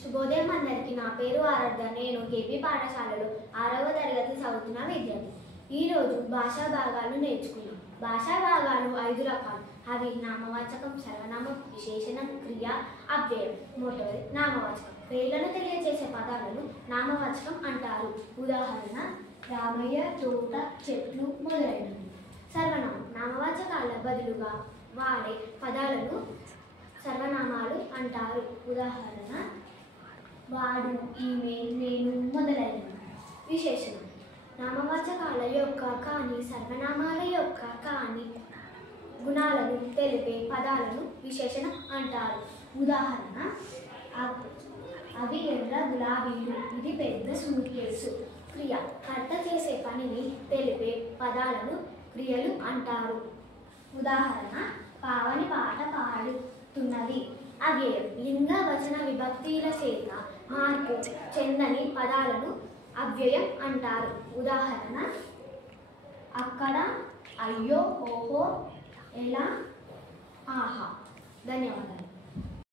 శుభోదయం అందరికీ. నా పేరు ఆరాధ్య. నేను కేపీ పాఠశాలలో 6వ తరగతి చదువుతున్న విద్యార్థి. ఈరోజు భాషా భాగాలు నేర్చుకున్నాం. భాషా భాగాలు 5 రకాలు. అవి నామవాచకం, సర్వనామం, విశేషణం, క్రియ, అవ్యయం. మొదటి నామవాచకం. పేర్లను తెలియజేసే పదాలను నామవాచకం అంటారు. ఉదాహరణ రామయ్య, తోట, చెట్లు మొదలైనవి. సర్వనామం నామవాచకాల బదులుగా వాడే పదాలను సర్వనామాలు అంటారు. ఉదాహరణ వాడు, ఈమె, నేను మొదలైనవి. విశేషణం నామవాచకాల యొక్క కానీ సర్వనామాల యొక్క కానీ గుణాలను తెలిపే పదాలను విశేషణం అంటారు. ఉదాహరణ అవి ఎర్ర గులాబీలు, ఇది పెద్ద సూట్ కేసు. క్రియ కర్త చేసే పనిని తెలిపే పదాలను క్రియలు అంటారు. ఉదాహరణ పావని పాట పాడుతున్నది. అవ్యయం లింగ వచన విభక్తిల చేత మార్పు చెందని పదాలను అవ్యయం అంటారు. ఉదాహరణ అక్కడ, అయ్యో, ఓహో, ఎలా, ఆహా. ధన్యవాదాలు.